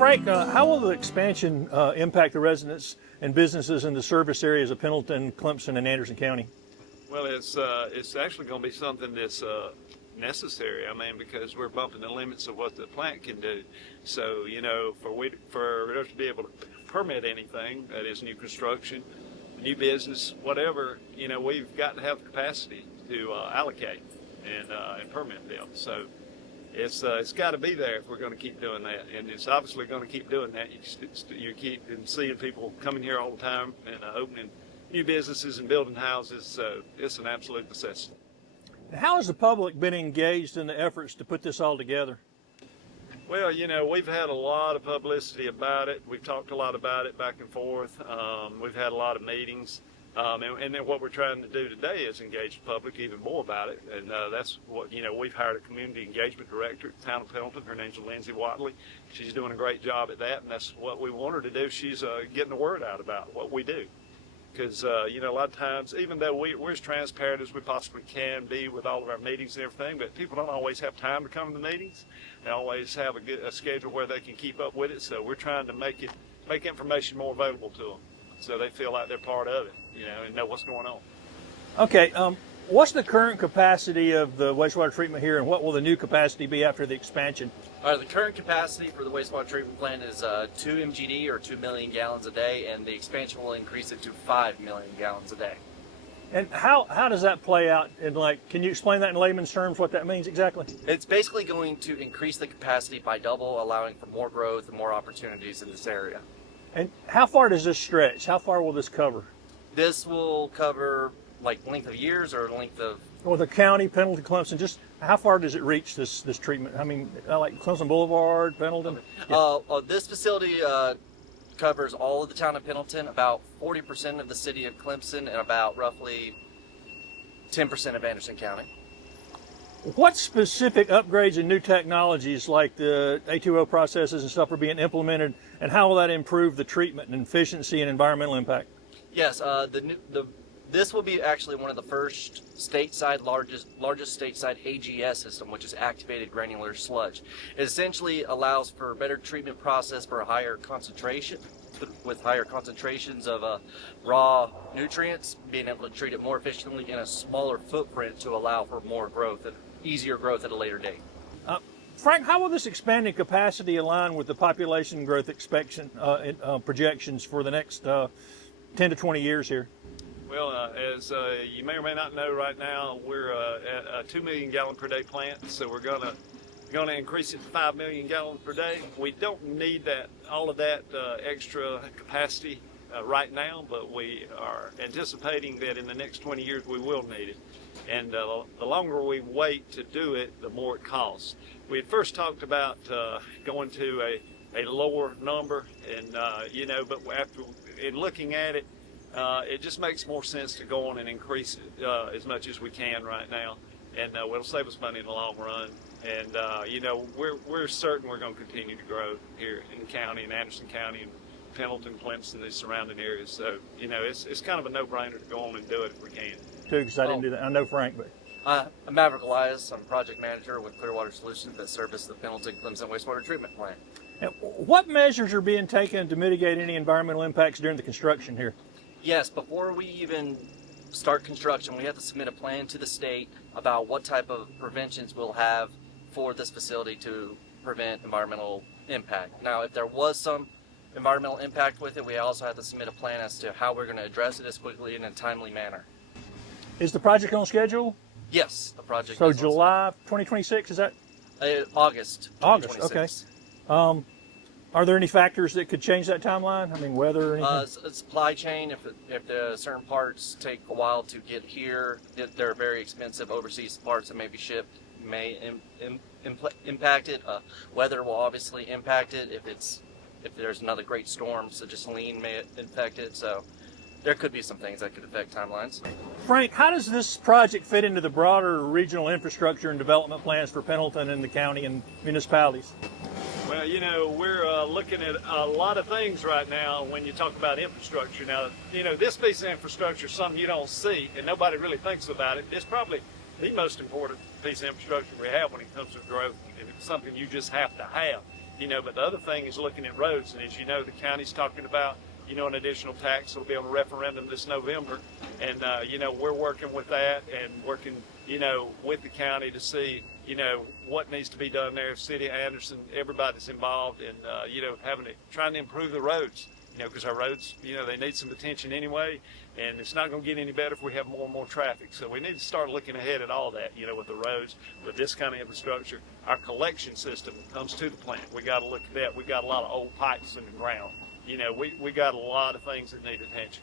Frank, how will the expansion impact the residents and businesses in the service areas of Pendleton, Clemson, and Anderson County? Well, it's actually going to be something that's necessary. I mean, because we're bumping the limits of what the plant can do. So, you know, for us to be able to permit anything, that is new construction, new business, whatever, you know, we've got to have the capacity to allocate and permit them. So it's got to be there if we're going to keep doing that, and it's obviously going to keep doing that. You keep seeing people coming here all the time and opening new businesses and building houses, so it's an absolute necessity. How has the public been engaged in the efforts to put this all together? Well, you know, we've had a lot of publicity about it. We've talked a lot about it back and forth. We've had a lot of meetings. And then what we're trying to do today is engage the public even more about it. And that's what, you know, we've hired a community engagement director at the town of Pendleton. Her name's Lindsay Watley. She's doing a great job at that, and that's what we want her to do. She's getting the word out about what we do. Because, you know, a lot of times, even though we're as transparent as we possibly can be with all of our meetings and everything, but people don't always have time to come to the meetings. They always have a schedule where they can keep up with it. So we're trying to make information more available to them so they feel like they're part of it, you know, and know what's going on. Okay, what's the current capacity of the wastewater treatment here, and what will the new capacity be after the expansion? All right, the current capacity for the wastewater treatment plant is 2 MGD, or 2 million gallons a day, and the expansion will increase it to 5 million gallons a day. And how does that play out? And can you explain that in layman's terms, what that means exactly? It's basically going to increase the capacity by double, allowing for more growth and more opportunities in this area. And how far does this stretch? How far will this cover? This will cover like length of years or length of... Well, the county, Pendleton, Clemson, just how far does it reach this treatment? I mean, like Clemson Boulevard, Pendleton? Yeah. This facility covers all of the town of Pendleton, about 40% of the city of Clemson, and about roughly 10% of Anderson County. What specific upgrades and new technologies like the A2O processes and stuff are being implemented, and how will that improve the treatment and efficiency and environmental impact? Yes, this will be actually one of the first stateside, largest stateside AGS system, which is activated granular sludge. It essentially allows for a better treatment process for a higher concentration, with higher concentrations of raw nutrients, being able to treat it more efficiently in a smaller footprint to allow for more growth and easier growth at a later date. Frank, how will this expanded capacity align with the population growth projections for the next 10 to 20 years here? Well, as you may or may not know, right now we're at a 2 million gallon per day plant, so we're going to increase it to 5 million gallons per day. We don't need all of that extra capacity right now, but we are anticipating that in the next 20 years we will need it. And the longer we wait to do it, the more it costs. We had first talked about going to a lower number, and you know, but after in looking at it, it just makes more sense to go on and increase it as much as we can right now, and it'll save us money in the long run. And you know, we're certain we're going to continue to grow here in the county, in Anderson County, and Pendleton, Clemson, the surrounding areas. So you know, it's kind of a no-brainer to go on and do it if we can. Too, because I didn't do that. I know Frank, but I'm Maverick Elias. I'm project manager with Clearwater Solutions that service the Pendleton Clemson Wastewater Treatment Plant. And what measures are being taken to mitigate any environmental impacts during the construction here? Yes, before we even start construction, we have to submit a plan to the state about what type of preventions we'll have for this facility to prevent environmental impact. Now, if there was some environmental impact with it, we also have to submit a plan as to how we're going to address it as quickly and in a timely manner. Is the project on schedule? Yes, the project so is July 2026, is that? August 2026. Okay. Are there any factors that could change that timeline? I mean, weather or anything? Supply chain, if the certain parts take a while to get here, they're very expensive. Overseas parts that may be shipped may impact it. Weather will obviously impact it. If there's another great storm, such as Helene, may affect it. So there could be some things that could affect timelines. Frank, how does this project fit into the broader regional infrastructure and development plans for Pendleton and the county and municipalities? Well, you know, we're looking at a lot of things right now when you talk about infrastructure. Now, you know, this piece of infrastructure is something you don't see and nobody really thinks about it. It's probably the most important piece of infrastructure we have when it comes to growth, and it's something you just have to have. but the other thing is looking at roads. And as you know, the county's talking about, an additional tax will be on a referendum this November. And, we're working with that and working, with the county to see, what needs to be done there. City of Anderson, everybody's involved in, trying to improve the roads, because our roads, they need some attention anyway. And it's not going to get any better if we have more and more traffic. So we need to start looking ahead at all that, with the roads, with this kind of infrastructure. Our collection system comes to the plant. We got to look at that. We got a lot of old pipes in the ground. We got a lot of things that need attention.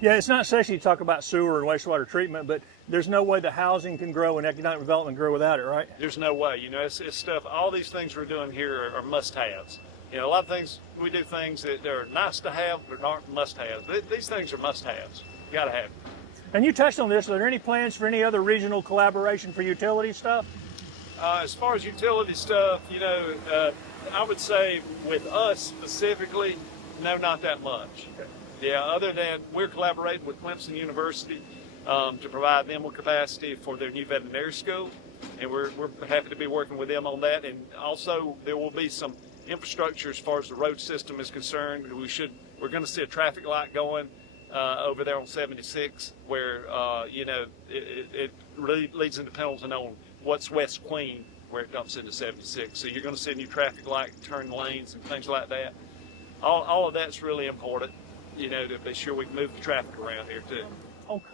Yeah, it's not sexy to talk about sewer and wastewater treatment, but there's no way the housing can grow and economic development grow without it, right? There's no way. It's stuff, all these things we're doing here are must-haves. A lot of things, we do things that are nice to have, but aren't must-haves. These things are must-haves. You got to have them. And you touched on this. Are there any plans for any other regional collaboration for utility stuff? As far as utility stuff, I would say with us specifically, no, not that much. Okay. Yeah, other than we're collaborating with Clemson University to provide them with capacity for their new veterinary school, and we're happy to be working with them on that. And also, there will be some infrastructure as far as the road system is concerned. We're going to see a traffic light going over there on 76, where it really leads into Pendleton on what's West Queen, where it dumps into 76. So you're going to see a new traffic light, turn lanes, and things like that. All of that's really important, to be sure we can move the traffic around here too.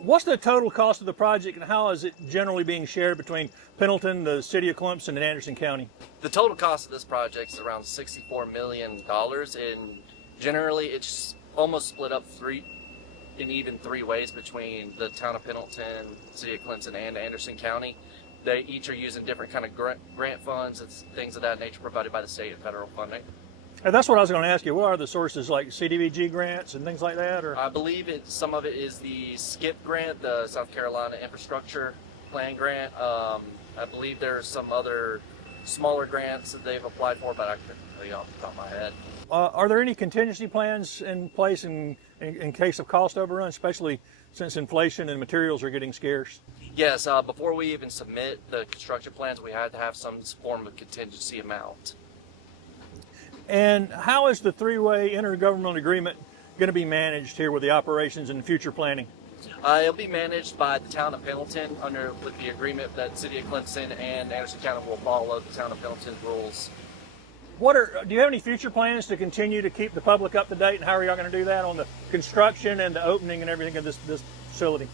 What's the total cost of the project, and how is it generally being shared between Pendleton, the city of Clemson, and Anderson County? The total cost of this project is around $64 million, and generally it's almost split up in even three ways between the town of Pendleton, city of Clemson, and Anderson County. They each are using different kind of grant funds and things of that nature provided by the state and federal funding. And that's what I was going to ask you. What are the sources, like CDBG grants and things like that? Or I believe some of it is the SCIP grant, the South Carolina Infrastructure Plan grant. I believe there's some other smaller grants that they've applied for, but I couldn't tell you off the top of my head. Are there any contingency plans in place in case of cost overrun, especially since inflation and materials are getting scarce? Yes, before we even submit the construction plans, we had to have some form of contingency amount. And how is the three-way intergovernmental agreement going to be managed here with the operations and future planning? It'll be managed by the town of Pendleton with the agreement that City of Clemson and Anderson County will follow the town of Pendleton's rules. Do you have any future plans to continue to keep the public up to date, and how are y'all going to do that on the construction and the opening and everything of this facility?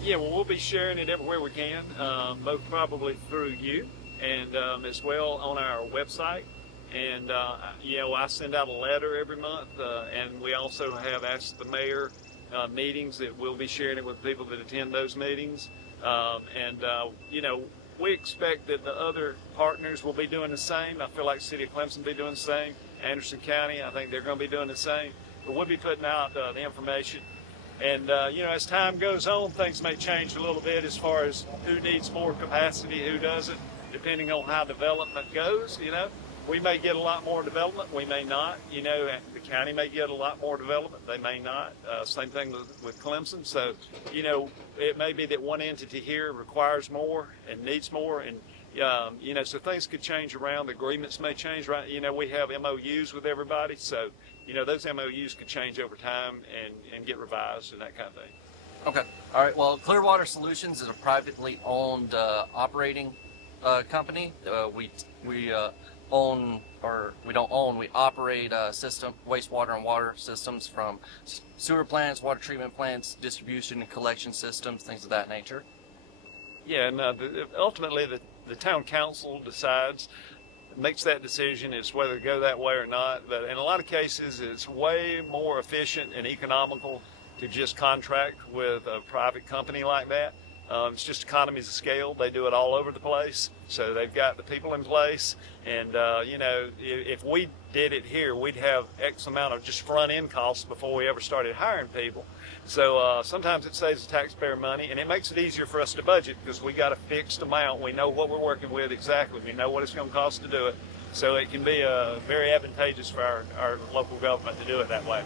Yeah, well, we'll be sharing it everywhere we can, both probably through you and as well on our website. And, I send out a letter every month, and we also have asked the mayor meetings that we'll be sharing it with people that attend those meetings. We expect that the other partners will be doing the same. I feel like City of Clemson will be doing the same. Anderson County, I think they're going to be doing the same. But we'll be putting out the information. And, as time goes on, things may change a little bit as far as who needs more capacity, who doesn't, depending on how development goes, We may get a lot more development, we may not. The county may get a lot more development, they may not. Same thing with Clemson. So, it may be that one entity here requires more and needs more. And, so things could change around. The agreements may change, right? We have MOUs with everybody. So, those MOUs could change over time and get revised and that kind of thing. Okay. All right. Well, Clearwater Solutions is a privately owned operating company. We operate wastewater and water systems from sewer plants, water treatment plants, distribution and collection systems, things of that nature. Yeah, and ultimately the town council makes that decision as whether to go that way or not. But in a lot of cases, it's way more efficient and economical to just contract with a private company like that. It's just economies of scale. They do it all over the place. So they've got the people in place. And, if we did it here, we'd have X amount of just front end costs before we ever started hiring people. So sometimes it saves the taxpayer money, and it makes it easier for us to budget because we got a fixed amount. We know what we're working with exactly. We know what it's going to cost to do it. So it can be very advantageous for our local government to do it that way.